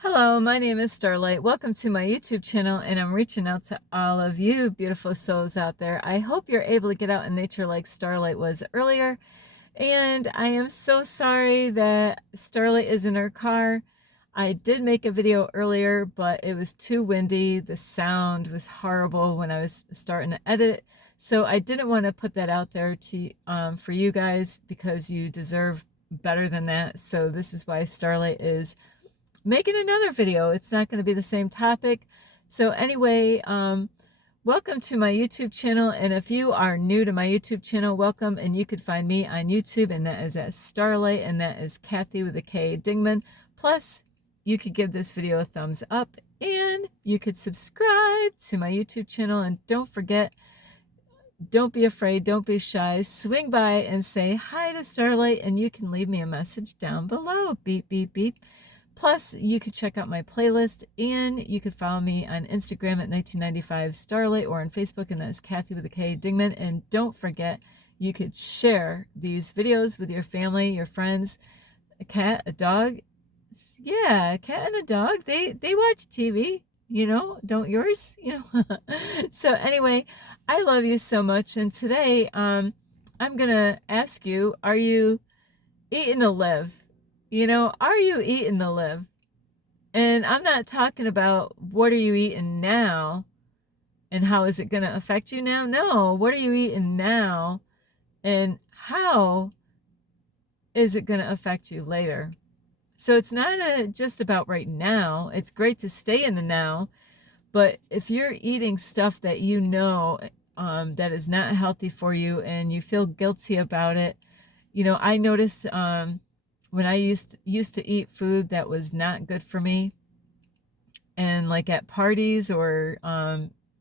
Hello, my name is Starlight. Welcome to my YouTube channel, and I'm reaching out to all of you beautiful souls out there. I hope you're able to get out in nature like Starlight was earlier. And I am so sorry that Starlight is in her car. I did make a video earlier, but it was too windy. The sound was horrible when I was starting to edit it. So I didn't want to put that out there to for you guys because you deserve better than that. So this is why Starlight is making another video. It's not going to be the same topic. So anyway, welcome to my YouTube channel. And if you are new to my YouTube channel, welcome. And you could find me on YouTube, and that is at Starlight, and that is Kathy with a K Dingman. Plus, you could give this video a thumbs up, and you could subscribe to my YouTube channel. And don't forget, don't be afraid, don't be shy. Swing by and say hi to Starlight, and you can leave me a message down below. Beep, beep, beep. Plus, you could check out my playlist, and you could follow me on Instagram at 1995 Starlight, or on Facebook, and that's Kathy with a K Dingman. And don't forget, you could share these videos with your family, your friends, a cat, a dog. Yeah, a cat and a dog. They watch TV, don't yours? So anyway, I love you so much. And today, I'm gonna ask you, are you eating to live? Are you eating to live? And I'm not talking about what are you eating now and how is it going to affect you now? No, what are you eating now and how is it going to affect you later? So it's not just about right now. It's great to stay in the now, but if you're eating stuff that that is not healthy for you and you feel guilty about it, I noticed when I used to eat food that was not good for me, and like at parties or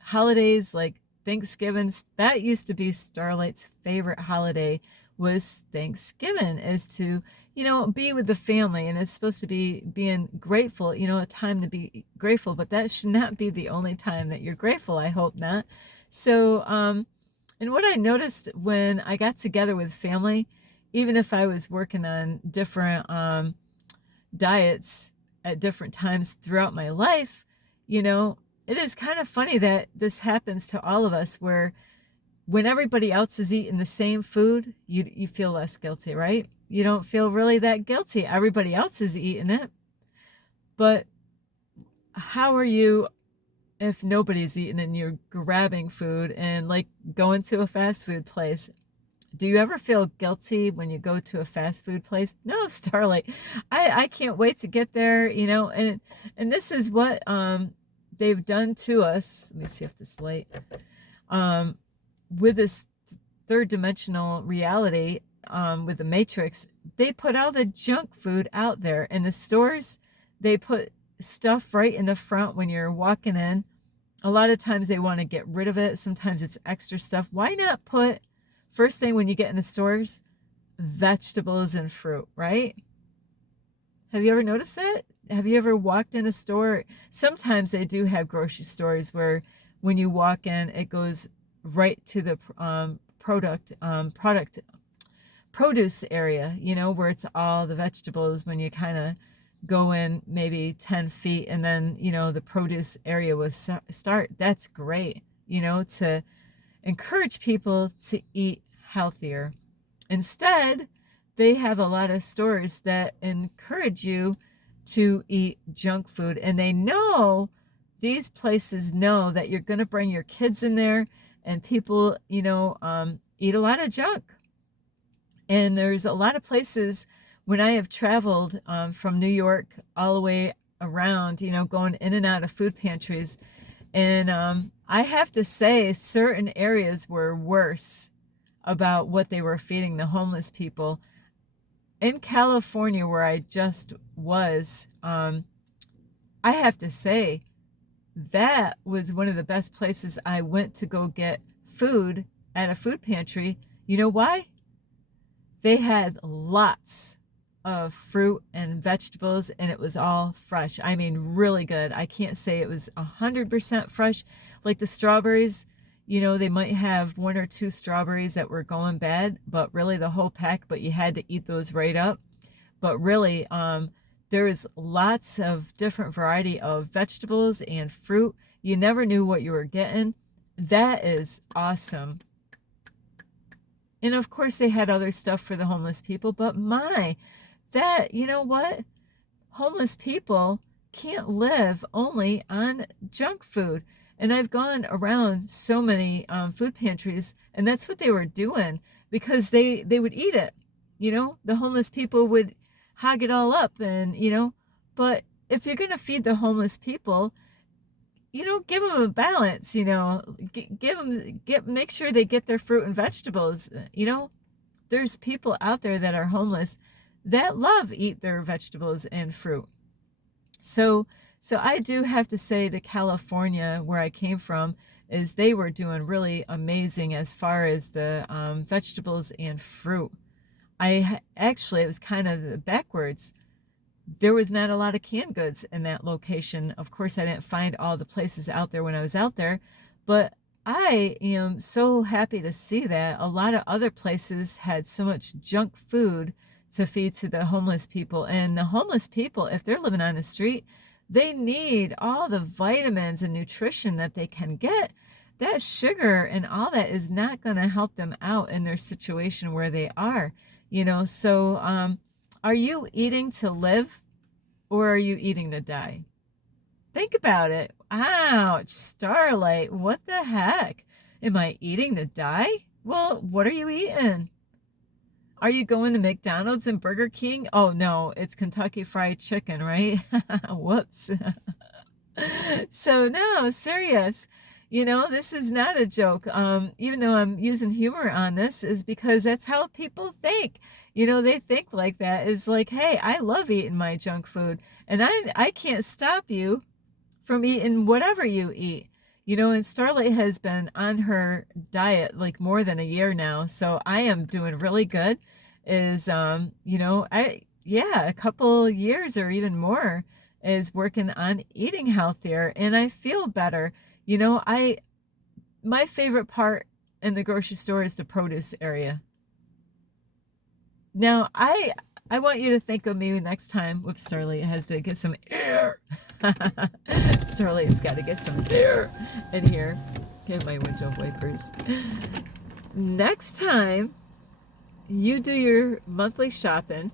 holidays like Thanksgiving, that used to be Starlight's favorite holiday, was Thanksgiving, is to be with the family, and it's supposed to be being grateful, a time to be grateful, but that should not be the only time that you're grateful. I hope not. So and what I noticed when I got together with family, even if I was working on different diets at different times throughout my life, it is kind of funny that this happens to all of us, where when everybody else is eating the same food, you feel less guilty, right? You don't feel really that guilty. Everybody else is eating it. But how are you if nobody's eating and you're grabbing food and like going to a fast food place? Do you ever feel guilty when you go to a fast food place? No, Starlight. I can't wait to get there, and this is what they've done to us. Let me see if this light with this third dimensional reality, with the Matrix, they put all the junk food out there in the stores. They put stuff right in the front when you're walking in. A lot of times they want to get rid of it. Sometimes it's extra stuff. Why not put, first thing when you get in the stores, vegetables and fruit, right? Have you ever noticed that? Have you ever walked in a store? Sometimes they do have grocery stores where when you walk in, it goes right to the produce area, where it's all the vegetables. When you kind of go in maybe 10 feet, and then, the produce area will start. That's great, to encourage people to eat healthier. Instead, they have a lot of stores that encourage you to eat junk food, and these places know that you're going to bring your kids in there, and people eat a lot of junk. And there's a lot of places, when I have traveled from New York all the way around, going in and out of food pantries, and I have to say certain areas were worse about what they were feeding the homeless people. In California, where I just was, I have to say that was one of the best places I went to go get food at a food pantry. You know why? They had lots of fruit and vegetables, and it was all fresh. I mean, really good. I can't say it was 100% fresh. Like the strawberries, they might have one or two strawberries that were going bad, but really the whole pack, but you had to eat those right up. But really, There's lots of different variety of vegetables and fruit. You never knew what you were getting. That is awesome. And of course they had other stuff for the homeless people, but you know what? Homeless people can't live only on junk food. And I've gone around so many food pantries, and that's what they were doing because they would eat it. The homeless people would hog it all up, and but if you're gonna feed the homeless people, give them a balance. Give them make sure they get their fruit and vegetables. There's people out there that are homeless that love eat their vegetables and fruit. So I do have to say that California, where I came from, is they were doing really amazing as far as the vegetables and fruit. It was kind of backwards. There was not a lot of canned goods in that location. Of course, I didn't find all the places out there when I was out there, but I am so happy to see that a lot of other places had so much junk food to feed to the homeless people. And the homeless people, if they're living on the street, they need all the vitamins and nutrition that they can get. That sugar and all that is not going to help them out in their situation where they are. So are you eating to live or are you eating to die? Think about it. Ouch, Starlight, what the heck? Am I eating to die? Well, what are you eating? Are you going to McDonald's and Burger King? Oh no, it's Kentucky Fried Chicken, right? Whoops. So no, serious. This is not a joke. Even though I'm using humor on this, is because that's how people think. They think like that is like, hey, I love eating my junk food, and I can't stop you from eating whatever you eat. And Starlight has been on her diet like more than a year now, so I am doing really good. A couple years or even more is working on eating healthier, and I feel better. My favorite part in the grocery store is the produce area. Now, I want you to think of me next time. Whoops, Starlight has to get some air. Starlight's got to get some air in here. Get my windshield wipers. Next time you do your monthly shopping,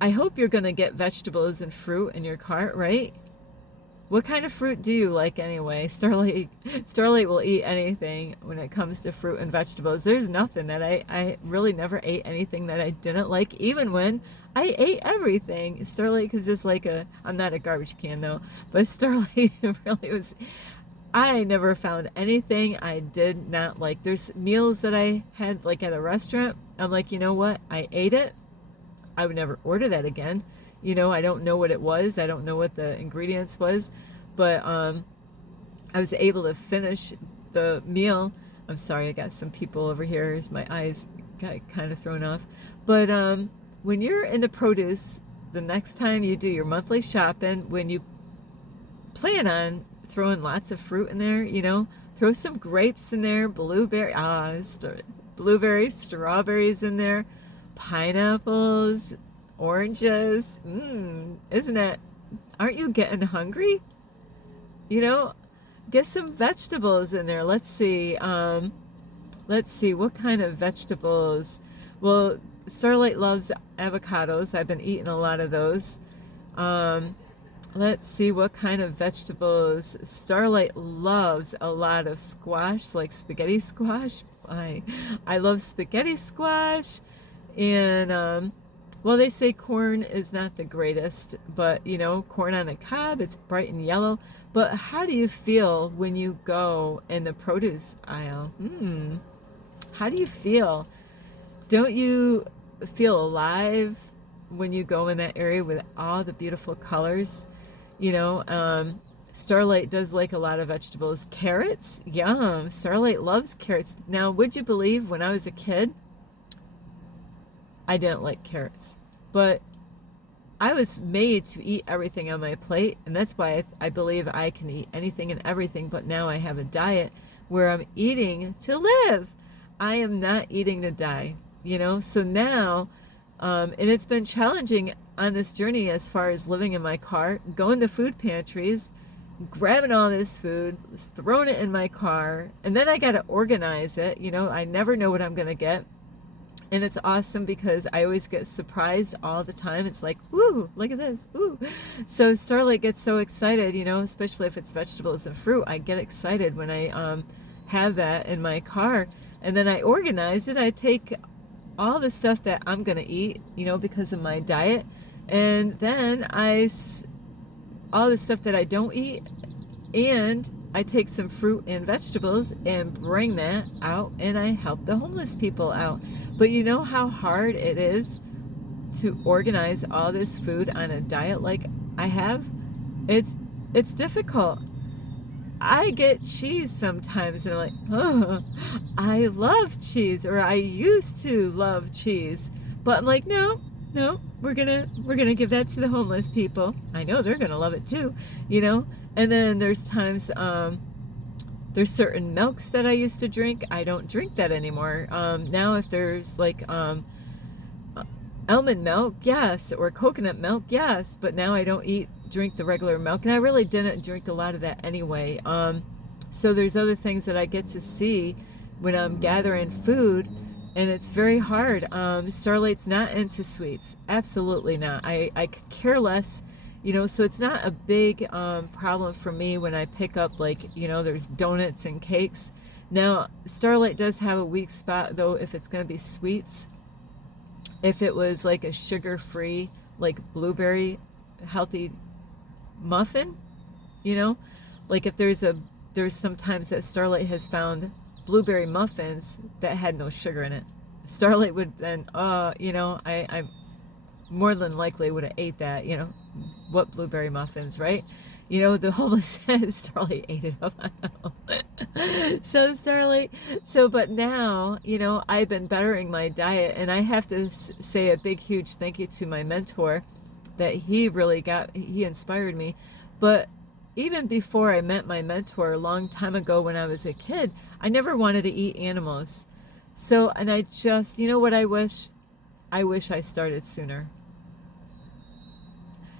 I hope you're going to get vegetables and fruit in your cart, right? What kind of fruit do you like anyway? Starlight will eat anything when it comes to fruit and vegetables. There's nothing that I really never ate anything that I didn't like, even when I ate everything. Starlight is just like I'm not a garbage can though, but Starlight really was, I never found anything I did not like. There's meals that I had like at a restaurant. I'm like, you know what? I ate it. I would never order that again. I don't know what it was. I don't know what the ingredients was, but I was able to finish the meal. I'm sorry, I got some people over here as my eyes got kind of thrown off. But when you're in the produce, the next time you do your monthly shopping, when you plan on throwing lots of fruit in there, throw some grapes in there, blueberries, strawberries in there, pineapples, oranges. Isn't it? Aren't you getting hungry? Get some vegetables in there. Let's see what kind of vegetables. Well, Starlight loves avocados. I've been eating a lot of those. Let's see what kind of vegetables. Starlight loves a lot of squash, like spaghetti squash. I love spaghetti squash. And well, they say corn is not the greatest, but corn on the cob, it's bright and yellow. But how do you feel when you go in the produce aisle? How do you feel? Don't you feel alive when you go in that area with all the beautiful colors? Starlight does like a lot of vegetables. Carrots, yum. Starlight loves carrots. Now, would you believe when I was a kid, I didn't like carrots, but I was made to eat everything on my plate, and that's why I believe I can eat anything and everything. But now I have a diet where I'm eating to live. I am not eating to die, so now And it's been challenging on this journey as far as living in my car, going to food pantries, grabbing all this food, throwing it in my car, and then I got to organize it. You know, I never know what I'm going to get. And it's awesome because I always get surprised all the time. It's like, ooh, look at this, ooh. So Starlight gets so excited, you know, especially if it's vegetables and fruit. I get excited when I have that in my car. And then I organize it. I take all the stuff that I'm going to eat, you know, because of my diet. And then all the stuff that I don't eat, and I take some fruit and vegetables and bring that out, and I help the homeless people out. But you know how hard it is to organize all this food on a diet like I have? It's difficult. I get cheese sometimes and I'm like, oh, I love cheese, or I used to love cheese. But I'm like, no, no, we're gonna give that to the homeless people. I know they're gonna love it too, you know? And then there's times there's certain milks that I used to drink. I don't drink that anymore. Now if there's like almond milk, yes, or coconut milk, yes, but now I don't drink the regular milk, and I really didn't drink a lot of that anyway. So there's other things that I get to see when I'm gathering food, and it's very hard. Starlight's not into sweets, absolutely not. I could care less, you know, so it's not a big problem for me when I pick up, like, you know, there's donuts and cakes. Now, Starlight does have a weak spot, though, if it's going to be sweets. If it was like a sugar-free, like blueberry healthy muffin, you know, like if there's sometimes that Starlight has found blueberry muffins that had no sugar in it. Starlight would then, you know, I more than likely would have ate that, you know, what blueberry muffins, right? You know, the homeless Starlight ate it up. So Starlight, but now, you know, I've been bettering my diet, and I have to say a big, huge thank you to my mentor that he inspired me. But even before I met my mentor a long time ago when I was a kid, I never wanted to eat animals. So, and I just, you know what I wish? I wish I started sooner.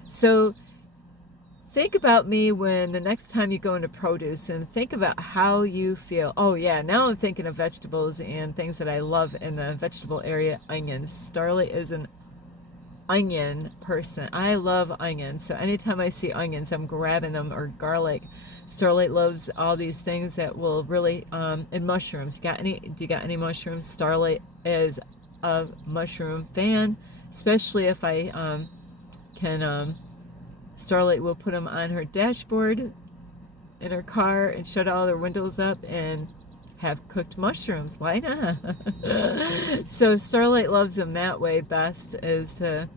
So think about me when the next time you go into produce, and think about how you feel. Oh yeah, now I'm thinking of vegetables and things that I love in the vegetable area. Onions. Starlight is an onion person. I love onions. So anytime I see onions, I'm grabbing them, or garlic. Starlight loves all these things that will really, and mushrooms. Do you got any mushrooms? Starlight is a mushroom fan, especially if I can, Starlight will put them on her dashboard in her car and shut all their windows up and have cooked mushrooms. Why not? So Starlight loves them that way best, is to,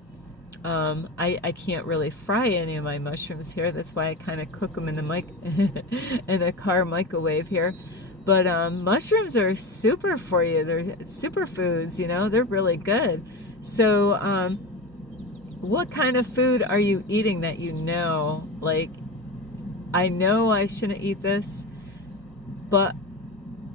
I can't really fry any of my mushrooms here. That's why I kind of cook them in the in the car microwave here. But mushrooms are super for you. They're superfoods, you know. They're really good. So what kind of food are you eating that you know, like, I know I shouldn't eat this, but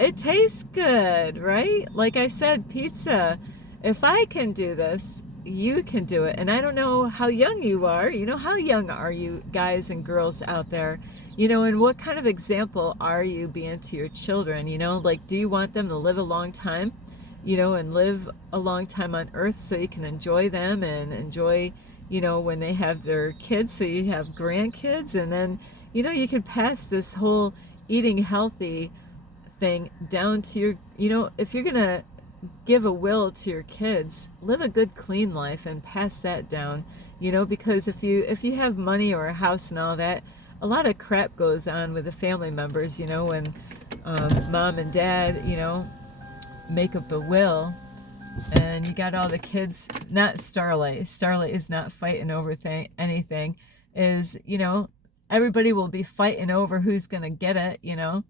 it tastes good, right? Like I said, pizza. If I can do this, you can do it. And I don't know how young you are. You know, how young are you guys and girls out there? You know, and what kind of example are you being to your children? You know, like, do you want them to live a long time? You know, and live a long time on earth so you can enjoy them and enjoy, you know, when they have their kids, so you have grandkids, and then, you know, you can pass this whole eating healthy thing down to your, you know, if you're gonna give a will to your kids, live a good clean life and pass that down, you know, because if you have money or a house and all that, a lot of crap goes on with the family members, you know, when mom and dad, you know, make up a will, and you got all the kids. Not Starlight. Starlight is not fighting over anything. Is, you know, everybody will be fighting over who's gonna get it, you know.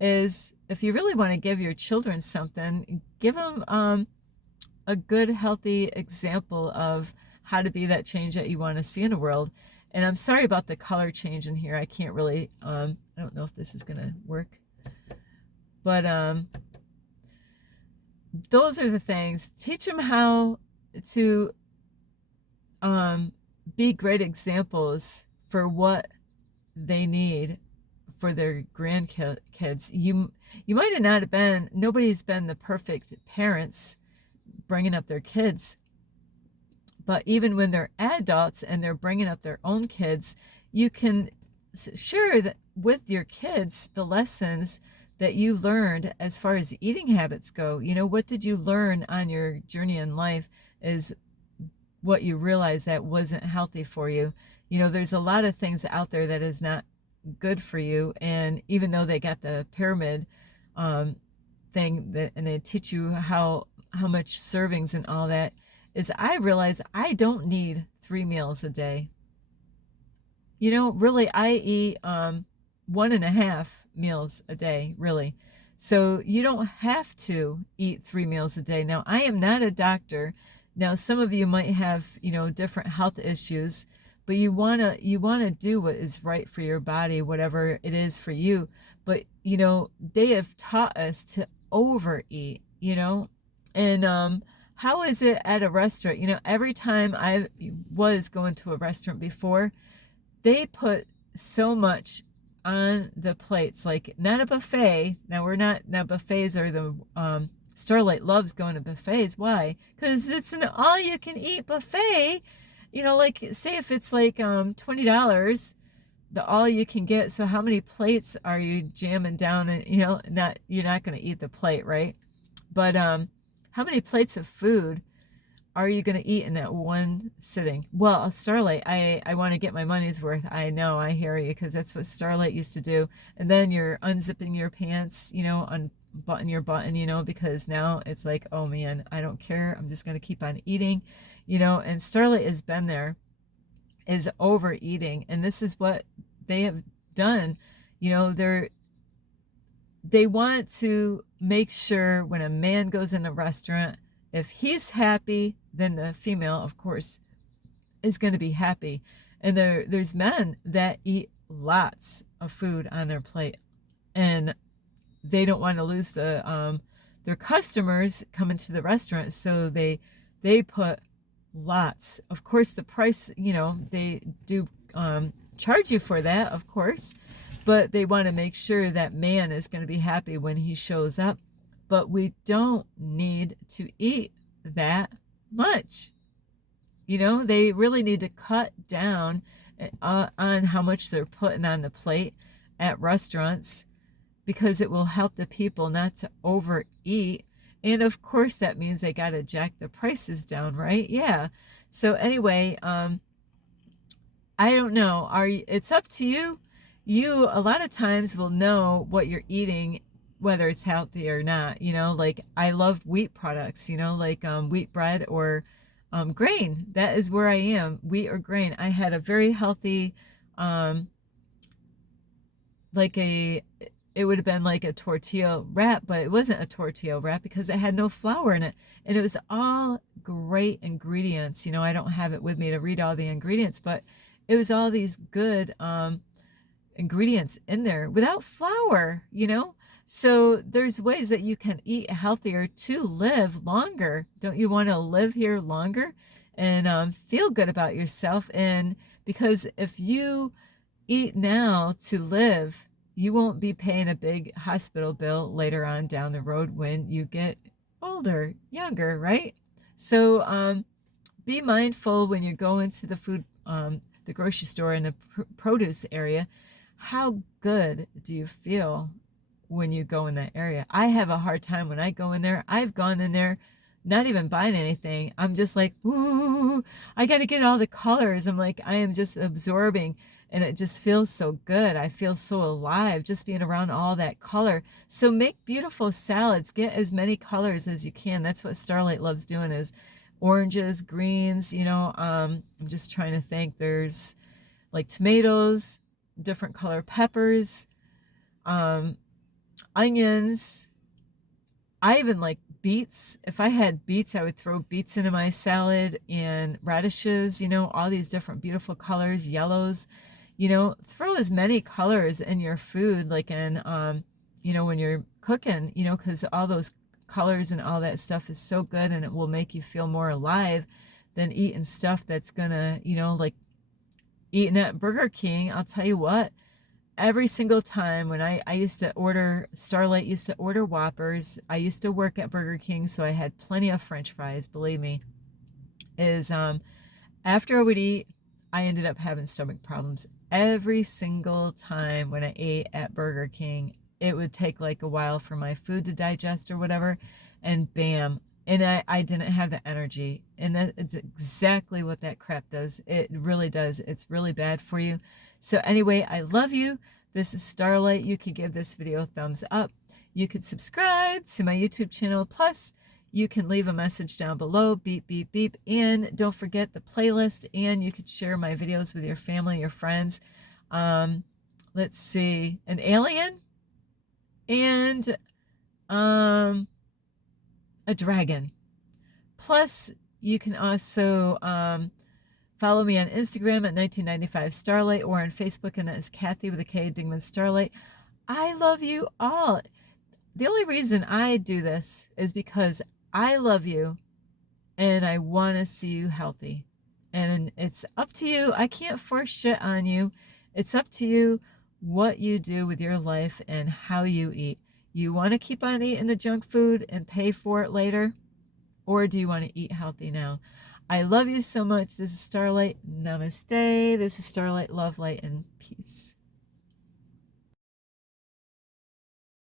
Is, if you really want to give your children something, give them a good, healthy example of how to be that change that you want to see in the world. And I'm sorry about the color change in here. I can't really, I don't know if this is going to work. But those are the things. Teach them how to um, be great examples for what they need for their grandkids. You might have not have been, nobody's been the perfect parents bringing up their kids, but even when they're adults and they're bringing up their own kids, you can share that with your kids the lessons that you learned as far as eating habits go. You know, what did you learn on your journey in life is what you realize that wasn't healthy for you. You know, there's a lot of things out there that is not good for you, and even though they got the pyramid um, thing that, and they teach you how much servings and all that, is I realize I don't need 3 meals a day. You know, really, I eat 1.5 meals a day, really. So you don't have to eat 3 meals a day. Now, I am not a doctor. Now, some of you might have, you know, different health issues, but you wanna do what is right for your body, whatever it is for you. But you know, they have taught us to overeat. You know, and how is it at a restaurant? You know, every time I was going to a restaurant before, they put so much on the plates, like not a buffet. Now we're not, now buffets are the Starlight loves going to buffets. Why? Because it's an all you can eat buffet. You know, like say if it's like $20, the all you can get. So how many plates are you jamming down? And you know, not, you're not going to eat the plate, right? But how many plates of food are you going to eat in that one sitting? Well, Starlight, I want to get my money's worth. I know, I hear you, because that's what Starlight used to do. And then you're unzipping your pants, you know, unbutton your button, you know, because now it's like, oh man, I don't care. I'm just going to keep on eating, you know. And Starlight has been there, is overeating. And this is what they have done. You know, they want to make sure when a man goes in a restaurant, if he's happy, then the female, of course, is going to be happy. And there's men that eat lots of food on their plate, and they don't want to lose their customers coming to the restaurant, so they put lots. Of course, the price, you know, they do charge you for that, of course, but they want to make sure that man is going to be happy when he shows up. But we don't need to eat that much. You know, they really need to cut down on how much they're putting on the plate at restaurants, because it will help the people not to overeat. And of course, that means they got to jack the prices down, right? Yeah. So anyway, I don't know. It's up to you. You a lot of times will know what you're eating, whether it's healthy or not. You know, like I love wheat products, you know, like wheat bread or grain. That is where I am, wheat or grain. I had a very healthy, like it would have been like a tortilla wrap, but it wasn't a tortilla wrap because it had no flour in it. And it was all great ingredients. You know, I don't have it with me to read all the ingredients, but it was all these good ingredients in there without flour, you know? So there's ways that you can eat healthier to live longer. Don't you want to live here longer and feel good about yourself? And because if you eat now to live, you won't be paying a big hospital bill later on down the road when you get older, younger, right? So be mindful when you go into the grocery store in the produce area. How good do you feel when you go in that area? I have a hard time when I go in there. I've gone in there not even buying anything. I'm just like, ooh, I got to get all the colors. I'm like, I am just absorbing, and it just feels so good. I feel so alive just being around all that color. So make beautiful salads. Get as many colors as you can. That's what Starlight loves doing, is oranges, greens, you know. I'm just trying to think. There's like tomatoes, different color peppers, onions. I even like beets. If I had beets, I would throw beets into my salad, and radishes, you know, all these different beautiful colors, yellows, you know. Throw as many colors in your food, like in, you know, when you're cooking, you know, because all those colors and all that stuff is so good, and it will make you feel more alive than eating stuff that's gonna, like eating at Burger King. I'll tell you what, every single time when I used to order, Starlight used to order Whoppers. I used to work at Burger King, so I had plenty of French fries, believe me, is after I would eat, I ended up having stomach problems every single time when I ate at Burger King. It would take like a while for my food to digest or whatever, and bam. And I didn't have the energy. And it's exactly what that crap does. It really does. It's really bad for you. So anyway, I love you. This is Starlight. You could give this video a thumbs up. You could subscribe to my YouTube channel. Plus, you can leave a message down below, beep, beep, beep. And don't forget the playlist, and you could share my videos with your family, your friends. Let's see, an alien and a dragon. Plus, you can also follow me on Instagram at 1995 Starlight, or on Facebook, and that is Kathy with a K, Dingman Starlight. I love you all. The only reason I do this is because I love you and I want to see you healthy. And it's up to you. I can't force shit on you. It's up to you what you do with your life and how you eat. You want to keep on eating the junk food and pay for it later? Or do you want to eat healthy now? I love you so much. This is Starlight. Namaste. This is Starlight. Love, light, and peace.